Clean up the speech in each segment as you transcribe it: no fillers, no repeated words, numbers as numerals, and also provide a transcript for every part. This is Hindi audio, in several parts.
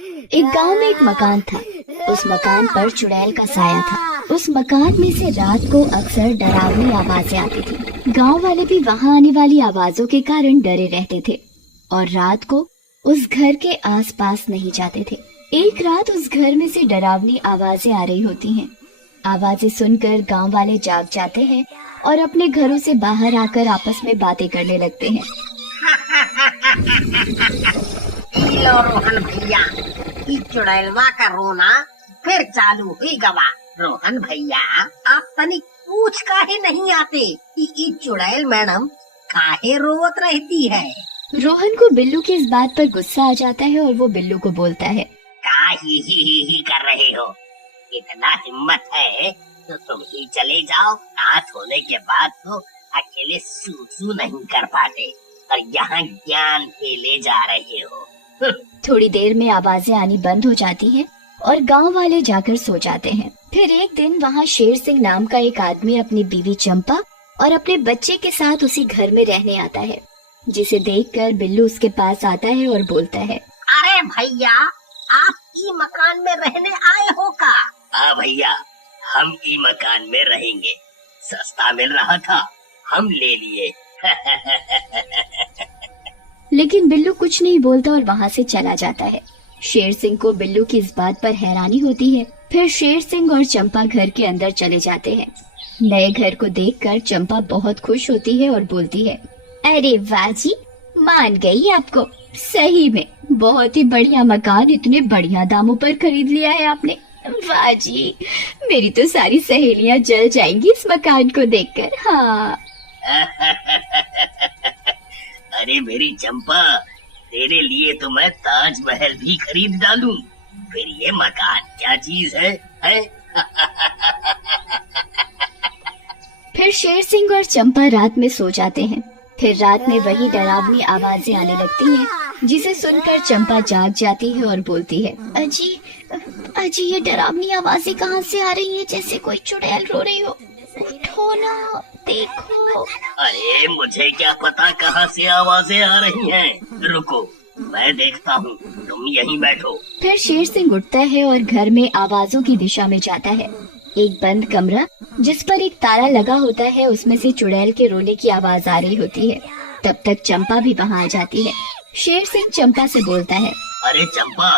एक गांव में एक मकान था। उस मकान पर चुड़ैल का साया था। उस मकान में से रात को अक्सर डरावनी आवाजें आती थी। गांव वाले भी वहां आने वाली आवाजों के कारण डरे रहते थे और रात को उस घर के आसपास नहीं जाते थे। एक रात उस घर में से डरावनी आवाजें आ रही होती हैं। आवाजें सुनकर गांव वाले जाग जाते हैं और अपने घरों से बाहर आकर आपस में बातें करने लगते हैं। लो रोहन भैया, ई चुड़ैलवा का रोना फिर चालू हुई गवा। रोहन भैया, आप तनिक पूछ काहे नहीं आते कि ई चुड़ैल मैडम काहे रोवत रहती है। रोहन को बिल्लू की इस बात पर गुस्सा आ जाता है और वो बिल्लू को बोलता है, का ही कर रहे हो? इतना हिम्मत है तो तुम ही चले जाओ। रात होने के बाद तो अकेले सूसू नहीं कर पाते और यहाँ ज्ञान ले जा रहे हो। थोड़ी देर में आवाजें आनी बंद हो जाती हैं और गांव वाले जाकर सो जाते हैं। फिर एक दिन वहां शेर सिंह नाम का एक आदमी अपनी बीवी चंपा और अपने बच्चे के साथ उसी घर में रहने आता है, जिसे देखकर बिल्लू उसके पास आता है और बोलता है, अरे भैया, आप ई मकान में रहने आए हो का? हाँ भैया, हम ई मकान में रहेंगे। सस्ता मिल रहा था, हम ले लिए। लेकिन बिल्लू कुछ नहीं बोलता और वहाँ से चला जाता है। शेर सिंह को बिल्लू की इस बात पर हैरानी होती है। फिर शेर सिंह और चंपा घर के अंदर चले जाते हैं। नए घर को देखकर चंपा बहुत खुश होती है और बोलती है, अरे वाह जी, मान गई आपको। सही में बहुत ही बढ़िया मकान इतने बढ़िया दामों पर खरीद लिया है आपने। वाह जी, मेरी तो सारी सहेलियां जल जाएंगी इस मकान को देखकर। हाँ। अरे मेरी चंपा, तेरे लिए तो मैं ताजमहल भी खरीद डालूं। फिर ये मकान क्या चीज है? फिर शेर सिंह और चंपा रात में सो जाते हैं। फिर रात में वही डरावनी आवाजें आने लगती हैं, जिसे सुनकर चंपा जाग जाती है और बोलती है, अजी अजी, ये डरावनी आवाजें कहाँ से आ रही हैं? जैसे कोई चुड़ैल रो रही हो। उठो ना, देखो। अरे मुझे क्या पता कहाँ से आवाजें आ रही हैं। रुको, मैं देखता हूँ, तुम यहीं बैठो। फिर शेर सिंह उठता है और घर में आवाजों की दिशा में जाता है। एक बंद कमरा जिस पर एक ताला लगा होता है, उसमें से चुड़ैल के रोने की आवाज आ रही होती है। तब तक चंपा भी वहाँ आ जाती है। शेर सिंह चंपा से बोलता है, अरे चंपा,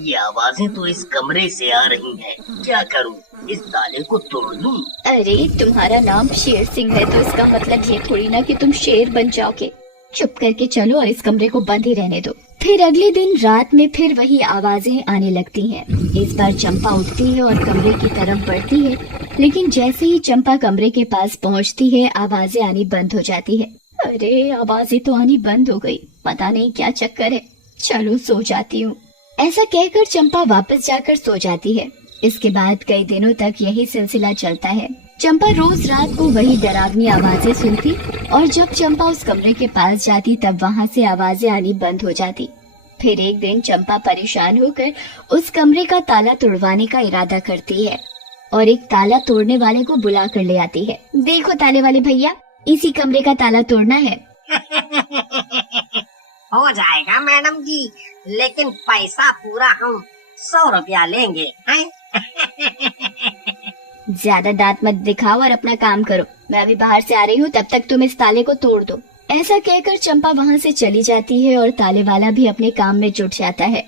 ये आवाजें तो इस कमरे से आ रही हैं। क्या करूं? इस ताले को तोड़ दूं? अरे तुम्हारा नाम शेर सिंह है तो इसका मतलब ये थोड़ी ना कि तुम शेर बन जाओगे। चुप करके चलो और इस कमरे को बंद ही रहने दो। फिर अगले दिन रात में फिर वही आवाजें आने लगती हैं। इस बार चंपा उठती है और कमरे की तरफ बढ़ती है, लेकिन जैसे ही चंपा कमरे के पास पहुंचती है, आवाजें आनी बंद हो जाती है। अरे आवाजें तो आनी बंद हो गई, पता नहीं क्या चक्कर है। चलो सो जाती हूँ। ऐसा कहकर चंपा वापस जाकर सो जाती है। इसके बाद कई दिनों तक यही सिलसिला चलता है। चंपा रोज रात को वही डरावनी आवाजें सुनती और जब चंपा उस कमरे के पास जाती तब वहाँ से आवाजें आनी बंद हो जाती। फिर एक दिन चंपा परेशान होकर उस कमरे का ताला तोड़वाने का इरादा करती है और एक ताला तोड़ने वाले को बुला कर ले आती है। देखो ताले वाले भैया, इसी कमरे का ताला तोड़ना है। हो जाएगा मैडम जी, लेकिन पैसा पूरा हम 100 रुपया लेंगे। हैं? ज्यादा दांत मत दिखाओ और अपना काम करो। मैं अभी बाहर से आ रही हूँ, तब तक तुम इस ताले को तोड़ दो। ऐसा कहकर चंपा वहाँ से चली जाती है और ताले वाला भी अपने काम में जुट जाता है।